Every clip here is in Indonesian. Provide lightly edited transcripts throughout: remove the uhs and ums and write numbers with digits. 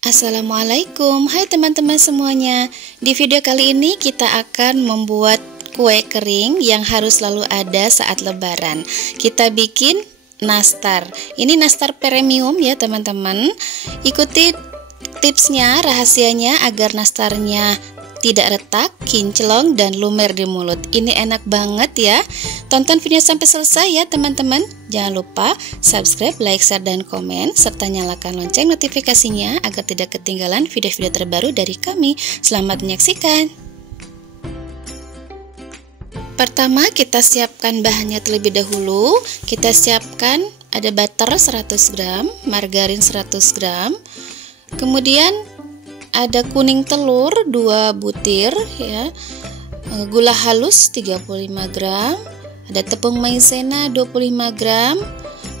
Assalamualaikum, hai teman-teman semuanya. Di video kali ini kita akan membuat kue kering yang harus selalu ada saat lebaran. Kita bikin nastar. Ini nastar premium ya teman-teman. Ikuti tipsnya, rahasianya agar nastarnya tidak retak, kinclong, dan lumer di mulut. Ini enak banget ya. Tonton video sampai selesai ya teman-teman. Jangan lupa subscribe, like, share, dan komen, serta nyalakan lonceng notifikasinya agar tidak ketinggalan video-video terbaru dari kami. Selamat menyaksikan. Pertama kita siapkan bahannya terlebih dahulu. Kita siapkan ada butter 100 gram, margarin 100 gram, kemudian ada kuning telur 2 butir ya, gula halus 35 gram, ada tepung maizena 25 gram,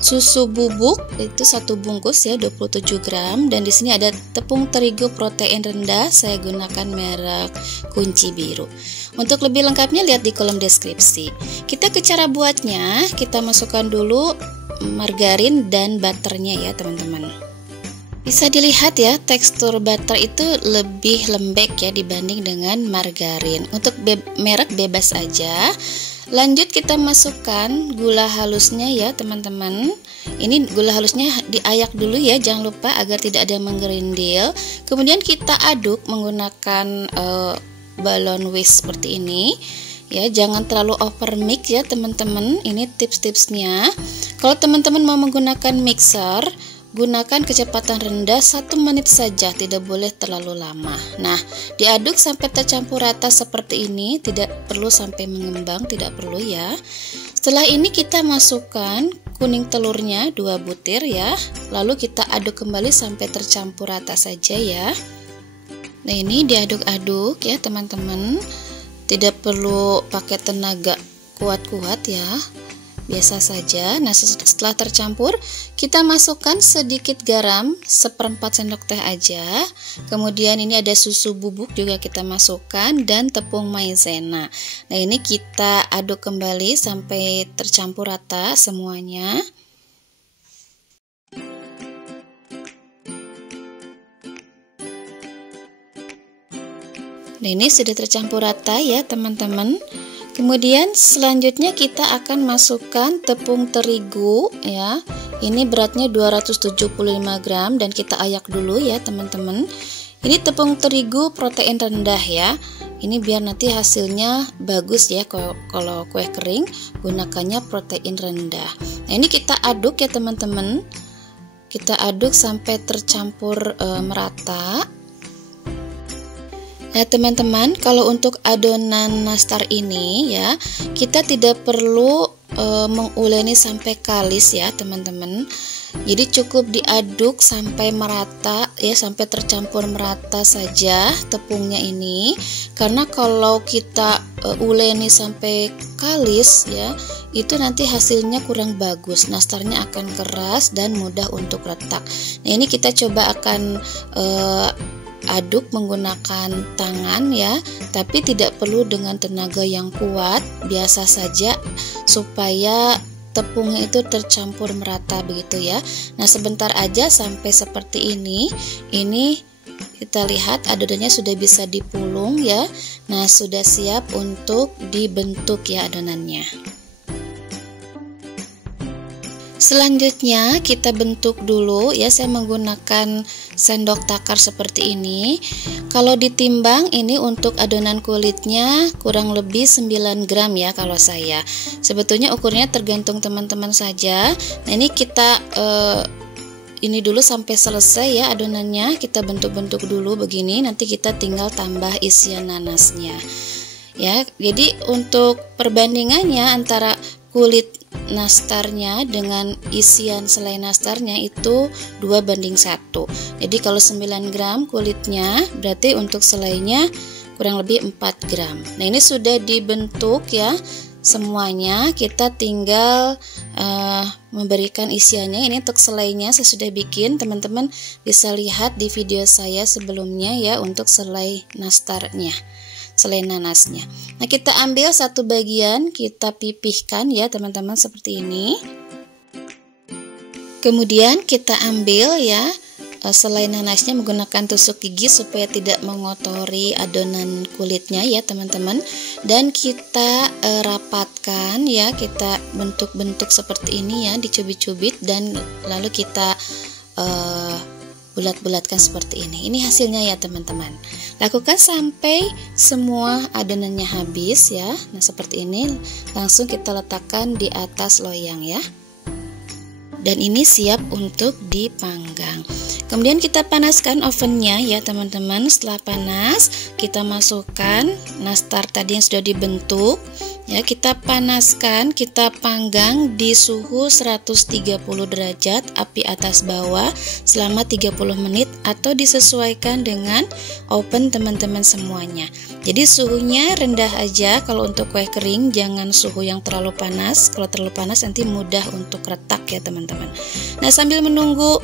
susu bubuk itu 1 bungkus ya 27 gram, dan di sini ada tepung terigu protein rendah, saya gunakan merek kunci biru. Untuk lebih lengkapnya lihat di kolom deskripsi. Kita ke cara buatnya, kita masukkan dulu margarin dan butternya ya teman-teman. Bisa dilihat ya, tekstur butter itu lebih lembek ya dibanding dengan margarin. Untuk merek bebas aja. Lanjut kita masukkan gula halusnya ya teman-teman. Ini gula halusnya diayak dulu ya, jangan lupa agar tidak ada menggerindil. Kemudian kita aduk menggunakan balon whisk seperti ini. Ya, jangan terlalu over mix ya teman-teman. Ini tips-tipsnya. Kalau teman-teman mau menggunakan mixer, gunakan kecepatan rendah 1 menit saja, tidak boleh terlalu lama. Nah, diaduk sampai tercampur rata seperti ini, tidak perlu sampai mengembang, tidak perlu ya. Setelah ini kita masukkan kuning telurnya 2 butir ya. Lalu kita aduk kembali sampai tercampur rata saja ya. Nah, ini diaduk-aduk ya teman-teman. Tidak perlu pakai tenaga kuat-kuat ya. Biasa saja. Nah, setelah tercampur kita masukkan sedikit garam 1/4 sendok teh aja. Kemudian ini ada susu bubuk juga kita masukkan, dan tepung maizena. Nah, ini kita aduk kembali sampai tercampur rata semuanya. Nah, ini sudah tercampur rata ya teman-teman. Kemudian selanjutnya kita akan masukkan tepung terigu ya. Ini beratnya 275 gram dan kita ayak dulu ya teman-teman. Ini tepung terigu protein rendah ya. Ini biar nanti hasilnya bagus ya. Kalau kue kering gunakannya protein rendah. Nah, ini kita aduk ya teman-teman. Kita aduk sampai tercampur merata. Nah teman-teman, kalau untuk adonan nastar ini ya, kita tidak perlu menguleni sampai kalis ya teman-teman. Jadi cukup diaduk sampai merata ya, sampai tercampur merata saja tepungnya ini. Karena kalau kita uleni sampai kalis ya, itu nanti hasilnya kurang bagus. Nastarnya akan keras dan mudah untuk retak. Nah, ini kita coba akan aduk menggunakan tangan ya, tapi tidak perlu dengan tenaga yang kuat, biasa saja supaya tepungnya itu tercampur merata begitu ya. Nah, sebentar aja sampai seperti ini. Ini kita lihat adonannya sudah bisa dipulung ya. Nah, sudah siap untuk dibentuk ya adonannya. Selanjutnya kita bentuk dulu ya, saya menggunakan sendok takar seperti ini. Kalau ditimbang ini untuk adonan kulitnya kurang lebih 9 gram ya kalau saya. Sebetulnya ukurnya tergantung teman-teman saja. Nah, ini kita ini dulu sampai selesai ya adonannya. Kita bentuk-bentuk dulu begini, nanti kita tinggal tambah isian nanasnya. Ya, jadi untuk perbandingannya antara kulit nastarnya dengan isian selai nastarnya itu 2:1. Jadi kalau 9 gram kulitnya, berarti untuk selainya kurang lebih 4 gram. Nah, ini sudah dibentuk ya semuanya. Kita tinggal memberikan isiannya. Ini untuk selainya saya sudah bikin, teman-teman bisa lihat di video saya sebelumnya ya untuk selai nastarnya, selai nanasnya. Nah, kita ambil satu bagian, kita pipihkan ya teman-teman seperti ini. Kemudian kita ambil ya selai nanasnya menggunakan tusuk gigi supaya tidak mengotori adonan kulitnya ya teman-teman. Dan kita rapatkan ya, kita bentuk-bentuk seperti ini ya, dicubit-cubit dan lalu kita bulat-bulatkan seperti ini. Ini hasilnya ya teman-teman. Lakukan sampai semua adonannya habis ya. Nah seperti ini, langsung kita letakkan di atas loyang ya. Dan ini siap untuk dipanggang. Kemudian kita panaskan ovennya ya teman-teman. Setelah panas, kita masukkan nastar tadi yang sudah dibentuk ya, kita panaskan, kita panggang di suhu 130 derajat api atas bawah selama 30 menit atau disesuaikan dengan oven teman-teman semuanya. Jadi suhunya rendah aja kalau untuk kue kering, jangan suhu yang terlalu panas. Kalau terlalu panas nanti mudah untuk retak ya teman-teman. Nah sambil menunggu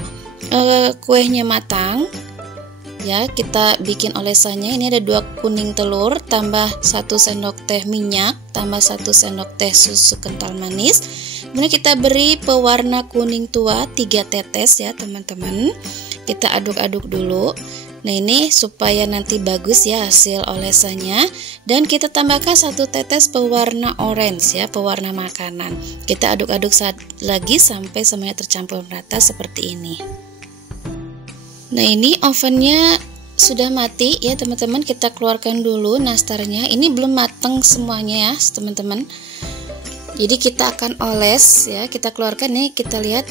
kuenya matang ya, kita bikin olesannya. Ini ada 2 kuning telur tambah 1 sendok teh minyak tambah 1 sendok teh susu kental manis. Kemudian kita beri pewarna kuning tua 3 tetes ya teman-teman. Kita aduk-aduk dulu. Nah ini supaya nanti bagus ya hasil olesannya. Dan kita tambahkan 1 tetes pewarna orange ya, pewarna makanan. Kita aduk-aduk lagi sampai semuanya tercampur merata seperti ini. Nah ini ovennya sudah mati ya teman-teman. Kita keluarkan dulu nastarnya. Ini belum matang semuanya ya teman-teman. Jadi kita akan oles ya. Kita keluarkan nih, kita lihat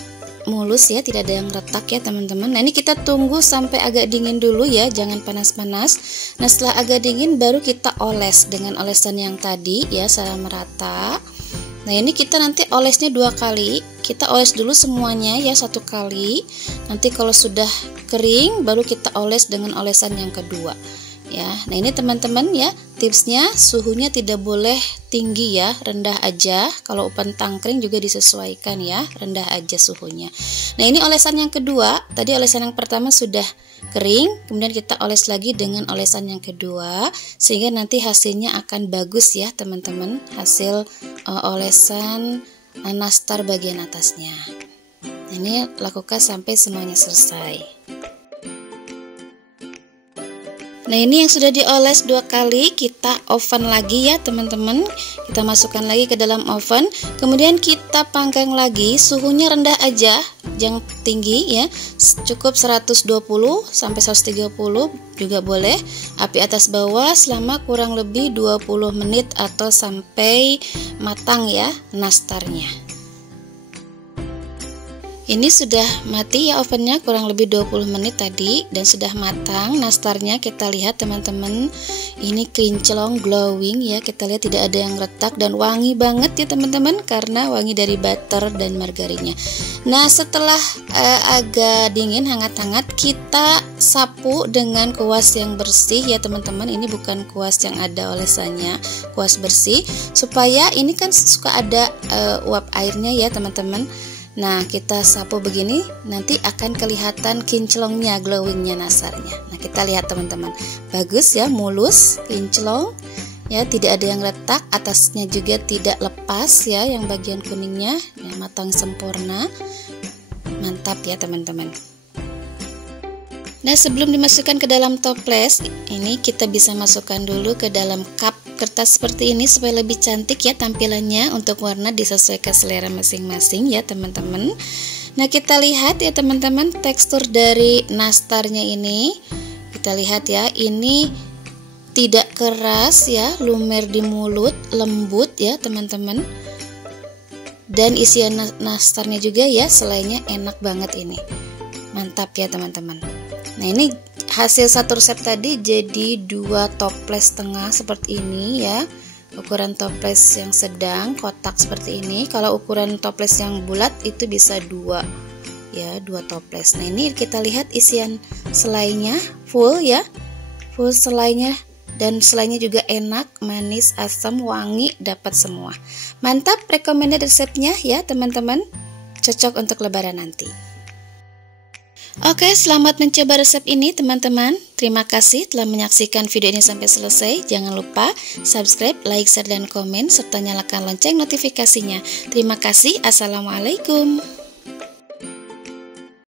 mulus ya, tidak ada yang retak ya teman-teman. Nah ini kita tunggu sampai agak dingin dulu ya, jangan panas-panas. Nah setelah agak dingin baru kita oles dengan olesan yang tadi ya, secara merata. Nah ini kita nanti olesnya 2 kali. Kita oles dulu semuanya ya 1 kali. Nanti kalau sudah kering baru kita oles dengan olesan yang kedua ya. Nah ini teman-teman ya, tipsnya suhunya tidak boleh tinggi ya, rendah aja. Kalau oven tangkring juga disesuaikan ya, rendah aja suhunya. Nah ini olesan yang kedua. Tadi olesan yang pertama sudah kering, kemudian kita oles lagi dengan olesan yang kedua, sehingga nanti hasilnya akan bagus ya teman-teman, hasil olesan nastar bagian atasnya. Ini lakukan sampai semuanya selesai. Nah ini yang sudah dioles 2 kali, kita oven lagi ya teman-teman. Kita masukkan lagi ke dalam oven, kemudian kita panggang lagi. Suhunya rendah aja, jangan tinggi ya, cukup 120 sampai 130 juga boleh. Api atas bawah selama kurang lebih 20 menit atau sampai matang ya nastarnya. Ini sudah mati ya ovennya, kurang lebih 20 menit tadi, dan sudah matang nastarnya. Kita lihat teman-teman, ini kinclong glowing ya, kita lihat tidak ada yang retak dan wangi banget ya teman-teman, karena wangi dari butter dan margarinnya. Nah setelah agak dingin, hangat-hangat, kita sapu dengan kuas yang bersih ya teman-teman. Ini bukan kuas yang ada olesannya, kuas bersih, supaya ini kan suka ada uap airnya ya teman-teman. Nah kita sapu begini, nanti akan kelihatan kinclongnya, glowingnya nastarnya. Nah kita lihat teman-teman, bagus ya, mulus, kinclong ya, tidak ada yang retak, atasnya juga tidak lepas ya, yang bagian kuningnya ya, matang sempurna, mantap ya teman-teman. Nah sebelum dimasukkan ke dalam toples, ini kita bisa masukkan dulu ke dalam cup kertas seperti ini supaya lebih cantik ya tampilannya. Untuk warna disesuaikan selera masing-masing ya teman-teman. Nah kita lihat ya teman-teman, tekstur dari nastarnya ini, kita lihat ya, ini tidak keras ya, lumer di mulut, lembut ya teman-teman. Dan isian nastarnya juga ya, selainya enak banget ini, mantap ya teman-teman. Nah ini hasil satu resep tadi jadi 2 toples setengah seperti ini ya. Ukuran toples yang sedang kotak seperti ini. Kalau ukuran toples yang bulat itu bisa 2 ya, 2 toples. Nah ini kita lihat isian selainya full ya, full selainya, dan selainya juga enak, manis, asam, wangi, dapat semua. Mantap, recommended resepnya ya teman-teman, cocok untuk lebaran nanti. Oke, selamat mencoba resep ini teman-teman. Terima kasih telah menyaksikan video ini sampai selesai. Jangan lupa subscribe, like, share, dan komen, serta nyalakan lonceng notifikasinya. Terima kasih. Assalamualaikum.